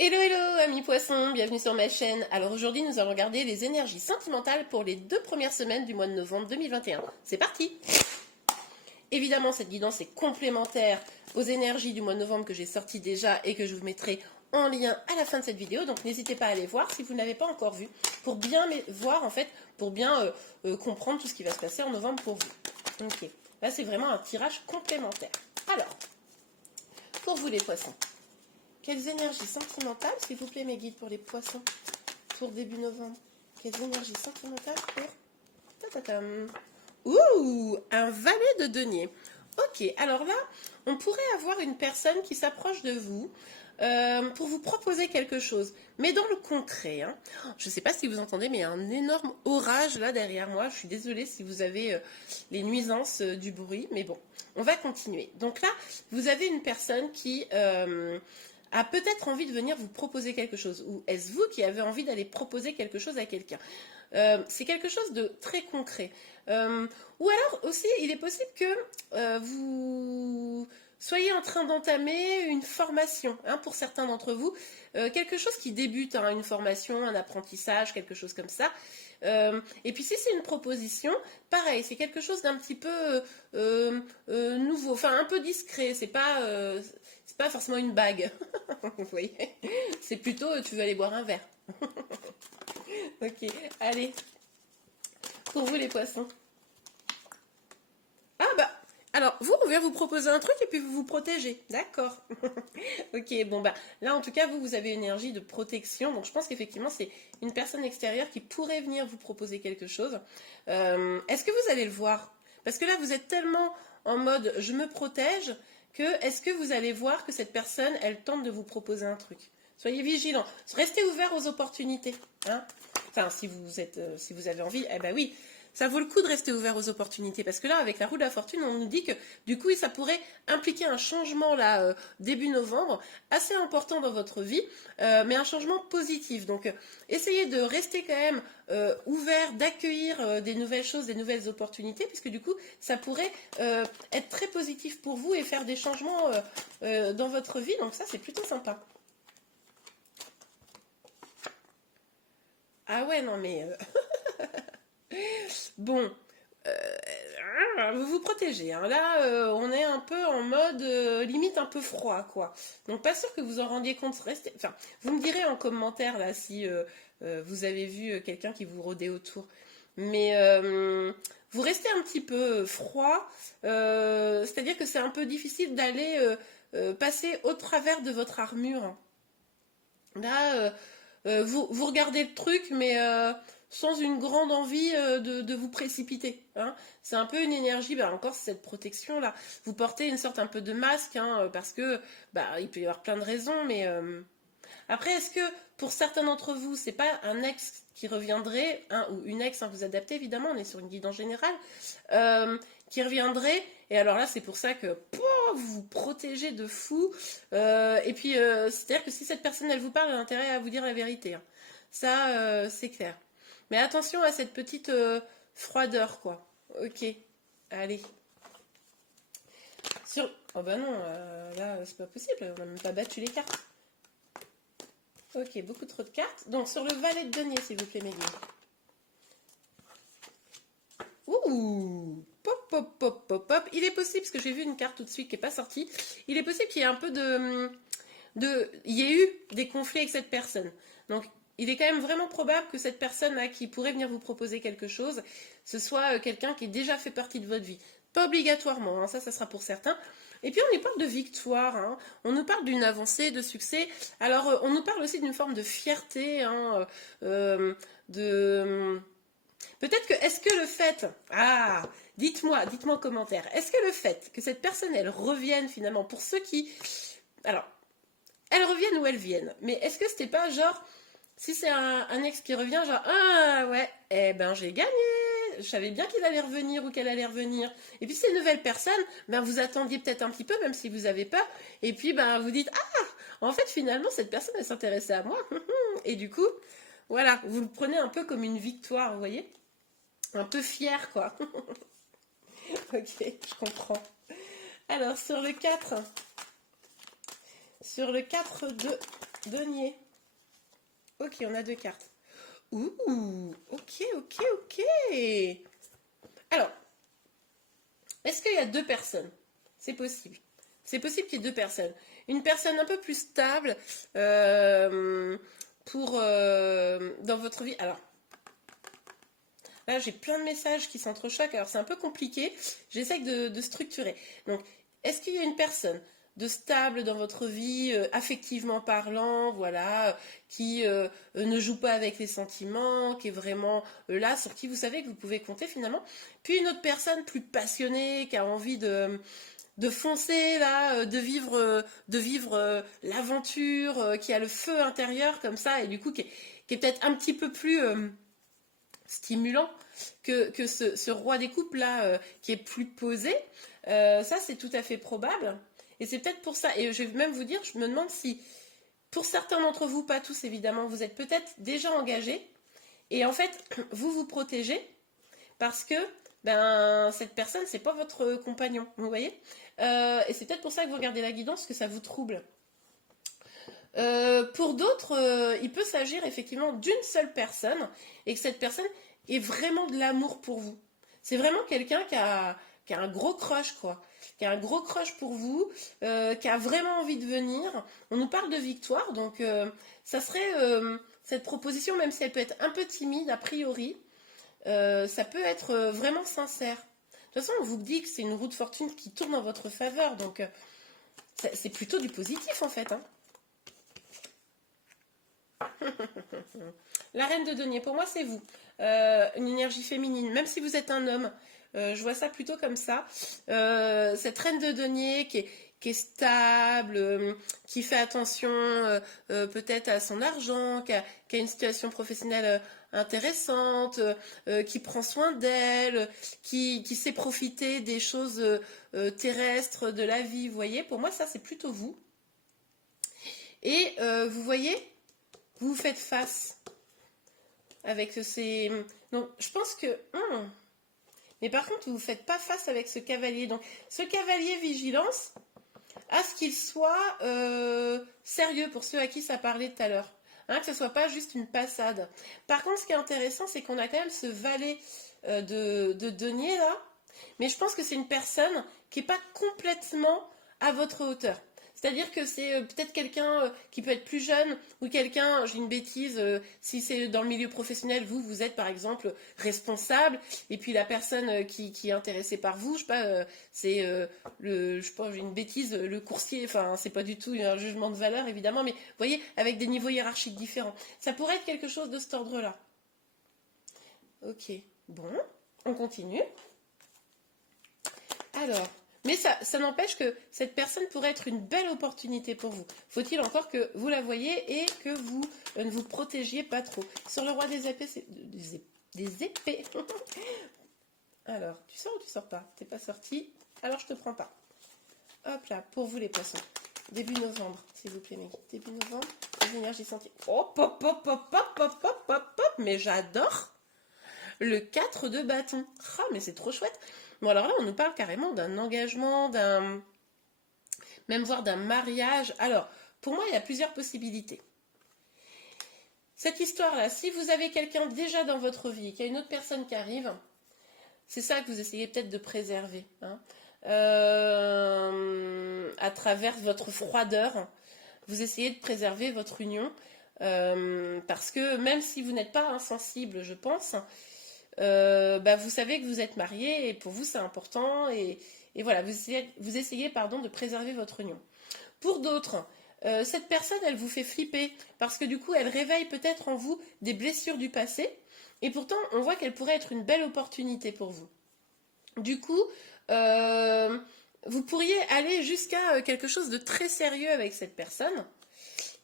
Hello hello amis poissons, bienvenue sur ma chaîne. Alors aujourd'hui nous allons regarder les énergies sentimentales pour les 2 premières semaines du mois de novembre 2021. C'est parti. Évidemment cette guidance est complémentaire aux énergies du mois de novembre que j'ai sorti déjà et que je vous mettrai en lien à la fin de cette vidéo. Donc n'hésitez pas à aller voir si vous ne l'avez pas encore vu pour bien voir en fait, pour bien comprendre tout ce qui va se passer en novembre pour vous. Ok, là c'est vraiment un tirage complémentaire. Alors, pour vous les poissons. Quelles énergies sentimentales, s'il vous plaît, mes guides pour les poissons, pour début novembre? Quelles énergies sentimentales pour... Ta-ta-tam. Ouh, un valet de denier. Ok, alors là, on pourrait avoir une personne qui s'approche de vous pour vous proposer quelque chose. Mais dans le concret, hein, je ne sais pas si vous entendez, mais il y a un énorme orage là derrière moi. Je suis désolée si vous avez les nuisances du bruit, mais bon, on va continuer. Donc là, vous avez une personne qui... a peut-être envie de venir vous proposer quelque chose, ou est-ce vous qui avez envie d'aller proposer quelque chose à quelqu'un? C'est quelque chose de très concret. Ou alors aussi, il est possible que vous soyez en train d'entamer une formation, hein, pour certains d'entre vous, quelque chose qui débute, hein, une formation, un apprentissage, quelque chose comme ça. Et puis si c'est une proposition, pareil, c'est quelque chose d'un petit peu nouveau, enfin un peu discret, c'est pas forcément une bague, vous voyez, c'est plutôt tu veux aller boire un verre. Ok, allez, pour vous les poissons. Ah bah, alors vous, on vient vous proposer un truc et puis vous vous protégez, d'accord. Ok, bon bah, là en tout cas, vous avez une énergie de protection, donc je pense qu'effectivement c'est une personne extérieure qui pourrait venir vous proposer quelque chose. Est-ce que vous allez le voir? Parce que là, vous êtes tellement en mode je me protège que est-ce que vous allez voir que cette personne, elle tente de vous proposer un truc? Soyez vigilants, restez ouverts aux opportunités, hein. Enfin, si vous avez envie, eh ben oui, ça vaut le coup de rester ouvert aux opportunités. Parce que là, avec la roue de la fortune, on nous dit que du coup, ça pourrait impliquer un changement là, début novembre, assez important dans votre vie, mais un changement positif. Donc, essayez de rester quand même ouvert, d'accueillir des nouvelles choses, des nouvelles opportunités, puisque du coup, ça pourrait être très positif pour vous et faire des changements dans votre vie. Donc ça, c'est plutôt sympa. Ah ouais, non mais... Bon, vous vous protégez, hein. Là, on est un peu en mode limite un peu froid, quoi. Donc pas sûr que vous en rendiez compte. Enfin, vous me direz en commentaire là si vous avez vu quelqu'un qui vous rôdait autour. Mais vous restez un petit peu froid, c'est-à-dire que c'est un peu difficile d'aller passer au travers de votre armure. Là, vous regardez le truc, mais sans une grande envie de vous précipiter, hein. C'est un peu une énergie, bah, encore cette protection-là. Vous portez une sorte un peu de masque, hein, parce que bah, il peut y avoir plein de raisons, mais après, est-ce que pour certains d'entre vous, c'est pas un ex qui reviendrait, hein, ou une ex, hein, vous adaptez évidemment, on est sur une guide en général, qui reviendrait, et alors là, c'est pour ça que vous vous protégez de fou, et puis c'est-à-dire que si cette personne, elle vous parle, elle a intérêt à vous dire la vérité, hein. Ça, c'est clair. Mais attention à cette petite froideur, quoi. Ok, allez. Oh bah non, là, c'est pas possible, on n'a même pas battu les cartes. Ok, beaucoup trop de cartes. Donc, sur le valet de denier, s'il vous plaît, mes guides. Ouh! Pop, pop, pop, pop, pop. Il est possible, parce que j'ai vu une carte tout de suite qui n'est pas sortie, il est possible qu'il y ait un peu il y ait eu des conflits avec cette personne. Donc, il est quand même vraiment probable que cette personne-là qui pourrait venir vous proposer quelque chose, ce soit quelqu'un qui a déjà fait partie de votre vie. Pas obligatoirement, hein, ça sera pour certains. Et puis on nous parle de victoire, hein, on nous parle d'une avancée, de succès. Alors on nous parle aussi d'une forme de fierté, hein, de... Peut-être que, est-ce que le fait... Ah, dites-moi en commentaire, est-ce que le fait que cette personne, elle revienne finalement, pour ceux qui... Alors, elles reviennent ou elles viennent, mais est-ce que c'était pas genre... Si c'est un ex qui revient, genre, ah ouais, eh ben j'ai gagné, je savais bien qu'il allait revenir ou qu'elle allait revenir. Et puis ces nouvelles personnes, ben vous attendiez peut-être un petit peu, même si vous avez peur, et puis ben vous dites, ah, en fait finalement cette personne elle s'intéressait à moi, et du coup, voilà, vous le prenez un peu comme une victoire, vous voyez, un peu fier quoi. Ok, je comprends. Alors sur le 4 de denier. Ok, on a 2 cartes. Ouh, ok, ok, ok. Alors, est-ce qu'il y a 2 personnes? C'est possible. C'est possible qu'il y ait 2 personnes. Une personne un peu plus stable dans votre vie. Alors, là, j'ai plein de messages qui s'entrechoquent. Alors, c'est un peu compliqué. J'essaie de structurer. Donc, est-ce qu'il y a une personne de stable dans votre vie, affectivement parlant, voilà, qui ne joue pas avec les sentiments, qui est vraiment là, sur qui vous savez que vous pouvez compter finalement. Puis une autre personne plus passionnée, qui a envie de foncer là, de vivre l'aventure, qui a le feu intérieur comme ça, et du coup qui est peut-être un petit peu plus stimulant que ce roi des coupes là, qui est plus posé. Ça, c'est tout à fait probable. Et c'est peut-être pour ça, et je vais même vous dire, je me demande si, pour certains d'entre vous, pas tous évidemment, vous êtes peut-être déjà engagés, et en fait, vous vous protégez, parce que cette personne, c'est pas votre compagnon, vous voyez. Et c'est peut-être pour ça que vous regardez la guidance, que ça vous trouble. Pour d'autres, il peut s'agir effectivement d'une seule personne, et que cette personne ait vraiment de l'amour pour vous. C'est vraiment quelqu'un qui a un gros crush, quoi. Qui a un gros crush pour vous, qui a vraiment envie de venir. On nous parle de victoire, donc ça serait cette proposition, même si elle peut être un peu timide a priori, ça peut être vraiment sincère. De toute façon, on vous dit que c'est une roue de fortune qui tourne en votre faveur, donc c'est plutôt du positif en fait. Hein. La reine de denier, pour moi, c'est vous. Une énergie féminine, même si vous êtes un homme. Je vois ça plutôt comme ça. Cette reine de denier qui est stable, qui fait attention peut-être à son argent, qui a une situation professionnelle intéressante, qui prend soin d'elle, qui sait profiter des choses terrestres de la vie. Vous voyez, pour moi, ça, c'est plutôt vous. Et vous voyez, vous vous faites face avec ces... Donc, je pense que... Mais par contre, vous ne vous faites pas face avec ce cavalier. Donc, ce cavalier vigilance, à ce qu'il soit sérieux pour ceux à qui ça parlait tout à l'heure. Hein, que ce ne soit pas juste une passade. Par contre, ce qui est intéressant, c'est qu'on a quand même ce valet de denier là. Mais je pense que c'est une personne qui n'est pas complètement à votre hauteur. C'est-à-dire que c'est peut-être quelqu'un qui peut être plus jeune ou quelqu'un, j'ai une bêtise, si c'est dans le milieu professionnel, vous êtes par exemple responsable et puis la personne qui est intéressée par vous, je sais pas, c'est je sais pas, j'ai une bêtise, le coursier, enfin c'est pas du tout un jugement de valeur évidemment, mais vous voyez, avec des niveaux hiérarchiques différents. Ça pourrait être quelque chose de cet ordre-là. Ok, bon, on continue. Alors... Mais ça n'empêche que cette personne pourrait être une belle opportunité pour vous. Faut-il encore que vous la voyez et que vous ne vous protégiez pas trop. Sur le roi des épées, c'est des épées. Alors, tu sors ou tu sors pas? T'es pas sorti, alors je te prends pas. Hop là, pour vous les poissons. Début novembre, s'il vous plaît, Meggy. Début novembre, les énergies senties. Hop, hop, hop, hop, hop, hop, hop, hop, hop, mais j'adore le 4 de bâton. Ah, mais c'est trop chouette. Bon, alors là, on nous parle carrément d'un engagement, même voire d'un mariage. Alors, pour moi, il y a plusieurs possibilités. Cette histoire-là, si vous avez quelqu'un déjà dans votre vie, qu'il y a une autre personne qui arrive, c'est ça que vous essayez peut-être de préserver. Hein, à travers votre froideur, vous essayez de préserver votre union. Parce que même si vous n'êtes pas insensible, je pense... vous savez que vous êtes marié et pour vous c'est important et voilà, vous essayez de préserver votre union. Pour d'autres, cette personne elle vous fait flipper parce que du coup elle réveille peut-être en vous des blessures du passé et pourtant on voit qu'elle pourrait être une belle opportunité pour vous. Du coup, vous pourriez aller jusqu'à quelque chose de très sérieux avec cette personne.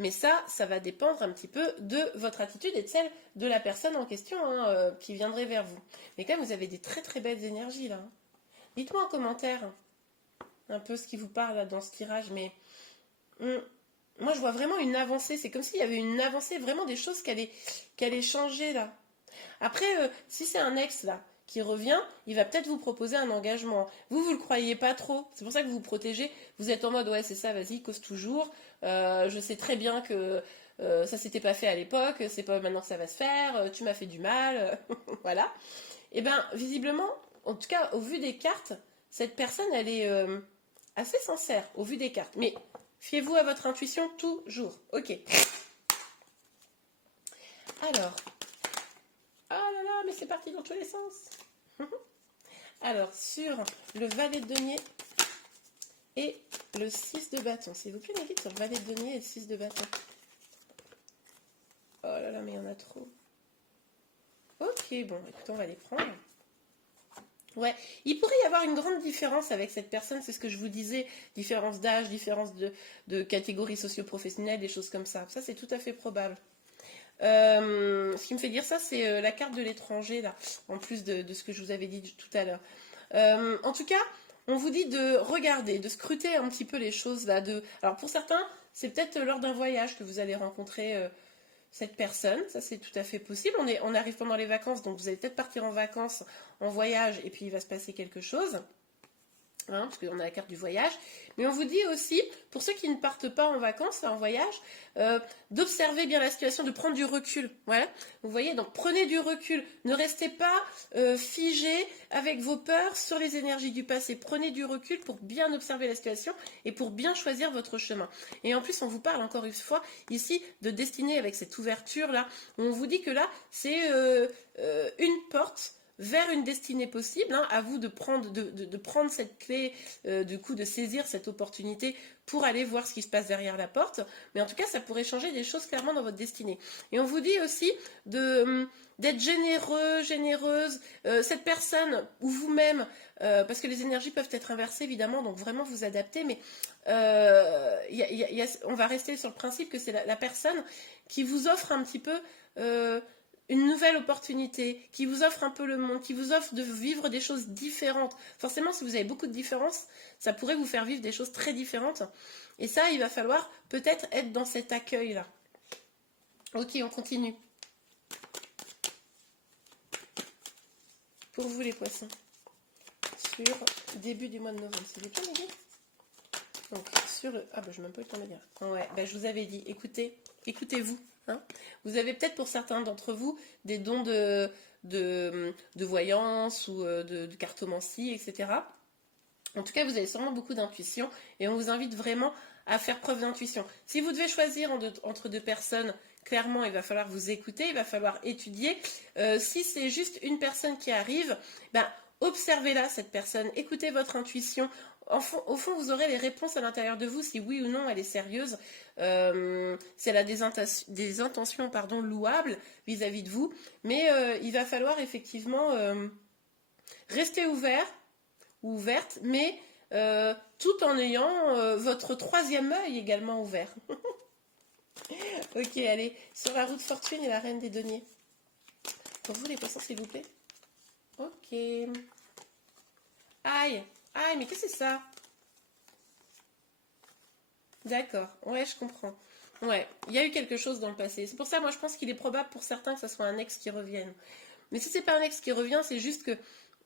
Mais ça va dépendre un petit peu de votre attitude et de celle de la personne en question qui viendrait vers vous. Mais quand même, vous avez des très très belles énergies là. Hein. Dites-moi en commentaire un peu ce qui vous parle là, dans ce tirage. Mais moi, je vois vraiment une avancée. C'est comme s'il y avait une avancée, vraiment des choses qui allaient changer là. Après, si c'est un ex là, qui revient, il va peut-être vous proposer un engagement. Vous le croyez pas trop. C'est pour ça que vous vous protégez. Vous êtes en mode, ouais, c'est ça, vas-y, cause toujours. Je sais très bien que ça s'était pas fait à l'époque, c'est pas maintenant que ça va se faire, tu m'as fait du mal, voilà. Et bien, visiblement, en tout cas, au vu des cartes, cette personne, elle est assez sincère, au vu des cartes. Mais fiez-vous à votre intuition toujours. Ok. Alors. Oh là là, mais c'est parti dans tous les sens. Alors, sur le valet de denier et le 6 de bâton. S'il vous plaît, mes guides, sur le valet de denier et le 6 de bâton. Oh là là, mais il y en a trop. Ok, bon, écoutez, on va les prendre. Ouais, il pourrait y avoir une grande différence avec cette personne, c'est ce que je vous disais, différence d'âge, différence de catégorie socio-professionnelle, des choses comme ça. Ça, c'est tout à fait probable. Ce qui me fait dire ça, c'est la carte de l'étranger, là, en plus de ce que je vous avais dit tout à l'heure. En tout cas, on vous dit de regarder, de scruter un petit peu les choses là. Alors pour certains, c'est peut-être lors d'un voyage que vous allez rencontrer cette personne, ça c'est tout à fait possible. On arrive pendant les vacances, donc vous allez peut-être partir en vacances, en voyage, et puis il va se passer quelque chose. Hein, parce qu'on a la carte du voyage, mais on vous dit aussi, pour ceux qui ne partent pas en vacances, en voyage, d'observer bien la situation, de prendre du recul. Voilà. Vous voyez, donc prenez du recul, ne restez pas figé avec vos peurs sur les énergies du passé. Prenez du recul pour bien observer la situation et pour bien choisir votre chemin. Et en plus, on vous parle encore une fois ici de destinée avec cette ouverture là. On vous dit que là, c'est une porte vers une destinée possible, hein, à vous de prendre cette clé, du coup de saisir cette opportunité pour aller voir ce qui se passe derrière la porte, mais en tout cas ça pourrait changer des choses clairement dans votre destinée. Et on vous dit aussi d'être généreux, généreuse, cette personne ou vous-même, parce que les énergies peuvent être inversées évidemment, donc vraiment vous adapter, mais on va rester sur le principe que c'est la personne qui vous offre un petit peu une nouvelle opportunité, qui vous offre un peu le monde, qui vous offre de vivre des choses différentes. Forcément, si vous avez beaucoup de différences, ça pourrait vous faire vivre des choses très différentes. Et ça, il va falloir peut-être être dans cet accueil-là. Ok, on continue. Pour vous, les poissons. Sur début du mois de novembre, s'il vous plaît, les gars. Donc, sur le... Ah, bah, je n'ai même pas eu le temps de dire. Ouais, bah, je vous avais dit, écoutez-vous. Hein, vous avez peut-être pour certains d'entre vous des dons de voyance ou de cartomancie, etc. En tout cas, vous avez sûrement beaucoup d'intuition et on vous invite vraiment à faire preuve d'intuition. Si vous devez choisir entre deux personnes, clairement, il va falloir vous écouter, il va falloir étudier. Si c'est juste une personne qui arrive, ben, observez-la, cette personne, écoutez votre intuition. Au fond, vous aurez les réponses à l'intérieur de vous, si oui ou non elle est sérieuse, si elle a des intentions louables vis-à-vis de vous. Mais il va falloir effectivement rester ouvert ou ouverte, mais tout en ayant votre troisième œil également ouvert. Ok, allez, sur la roue de fortune et la reine des deniers. Pour vous les poissons, s'il vous plaît. Ok. Aïe, aïe, mais qu'est-ce que c'est ça? D'accord, ouais, je comprends. Ouais, il y a eu quelque chose dans le passé. C'est pour ça, moi, je pense qu'il est probable pour certains que ça soit un ex qui revienne. Mais si c'est pas un ex qui revient, c'est juste que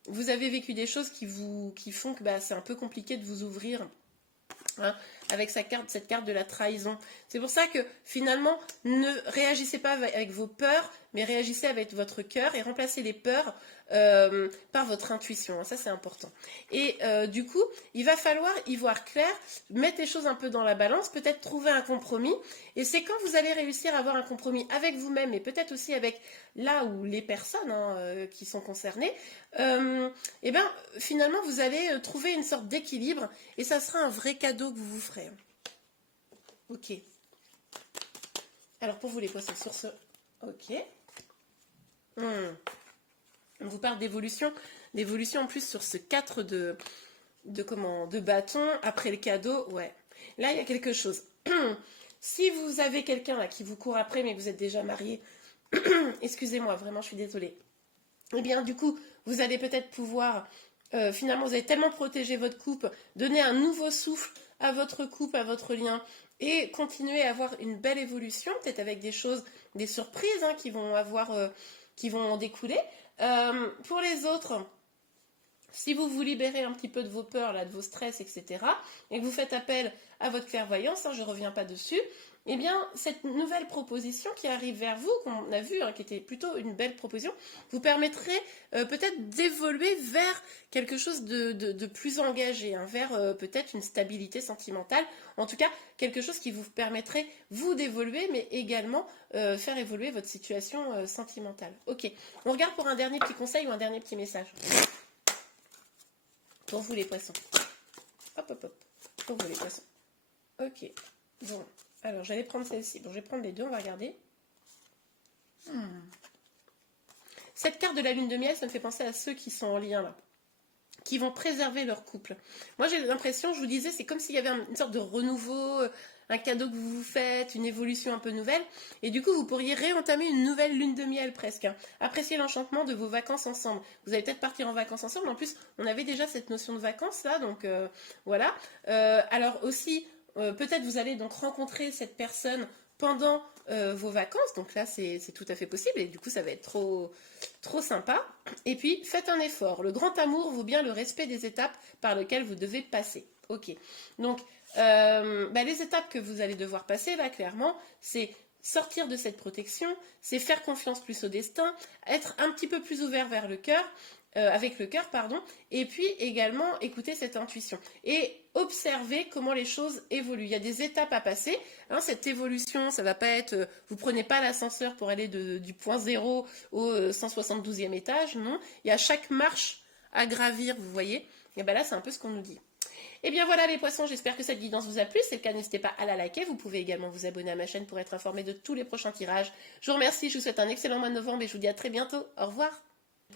vous avez vécu des choses qui font que bah, c'est un peu compliqué de vous ouvrir. Hein, avec cette carte de la trahison. C'est pour ça que finalement, ne réagissez pas avec vos peurs, mais réagissez avec votre cœur et remplacez les peurs par votre intuition. Ça, c'est important. Et du coup, il va falloir y voir clair, mettre les choses un peu dans la balance, peut-être trouver un compromis. Et c'est quand vous allez réussir à avoir un compromis avec vous-même et peut-être aussi avec là où les personnes qui sont concernées, et ben finalement, vous allez trouver une sorte d'équilibre et ça sera un vrai cadeau que vous vous ferez. Ok. Alors pour vous les poissons sur ce... Ok. On vous parle d'évolution en plus sur ce 4 de bâton après le cadeau. Ouais. Là, il y a quelque chose. Si vous avez quelqu'un là qui vous court après, mais que vous êtes déjà marié, excusez-moi, vraiment, je suis désolée. Eh bien, du coup, vous allez peut-être pouvoir, finalement, vous allez tellement protéger votre couple, donner un nouveau souffle à votre couple, à votre lien, et continuer à avoir une belle évolution, peut-être avec des choses, des surprises qui vont en découler. Pour les autres, si vous vous libérez un petit peu de vos peurs, là, de vos stress, etc., et que vous faites appel à votre clairvoyance, hein, je ne reviens pas dessus, eh bien, cette nouvelle proposition qui arrive vers vous, qu'on a vu, hein, qui était plutôt une belle proposition, vous permettrait peut-être d'évoluer vers quelque chose de plus engagé, hein, vers peut-être une stabilité sentimentale, en tout cas, quelque chose qui vous permettrait, vous, d'évoluer, mais également faire évoluer votre situation sentimentale. Ok, on regarde pour un dernier petit conseil ou un dernier petit message. Pour vous les poissons. Hop, hop, hop. Pour vous les poissons. Ok. Bon. Alors, j'allais prendre celle-ci. Bon, je vais prendre les deux, on va regarder. Cette carte de la lune de miel, ça me fait penser à ceux qui sont en lien, là. Qui vont préserver leur couple. Moi, j'ai l'impression, je vous disais, c'est comme s'il y avait une sorte de renouveau, un cadeau que vous vous faites, une évolution un peu nouvelle. Et du coup, vous pourriez réentamer une nouvelle lune de miel presque. Hein. Apprécier l'enchantement de vos vacances ensemble. Vous allez peut-être partir en vacances ensemble. En plus, on avait déjà cette notion de vacances là, donc voilà. Alors aussi, peut-être vous allez donc rencontrer cette personne pendant vos vacances. Donc là, c'est tout à fait possible. Et du coup, ça va être trop sympa. Et puis, faites un effort. Le grand amour vaut bien le respect des étapes par lesquelles vous devez passer. Ok. Donc, les étapes que vous allez devoir passer, là, clairement, c'est sortir de cette protection, c'est faire confiance plus au destin, être un petit peu plus ouvert vers le cœur, avec le cœur, pardon, et puis également écouter cette intuition et observer comment les choses évoluent. Il y a des étapes à passer. Hein, cette évolution, ça va pas être, vous prenez pas l'ascenseur pour aller du point 0 au 172e étage, non. Il y a chaque marche à gravir, vous voyez. Et ben là, c'est un peu ce qu'on nous dit. Et bien voilà les poissons, j'espère que cette guidance vous a plu. Si c'est le cas, n'hésitez pas à la liker. Vous pouvez également vous abonner à ma chaîne pour être informé de tous les prochains tirages. Je vous remercie, je vous souhaite un excellent mois de novembre et je vous dis à très bientôt. Au revoir.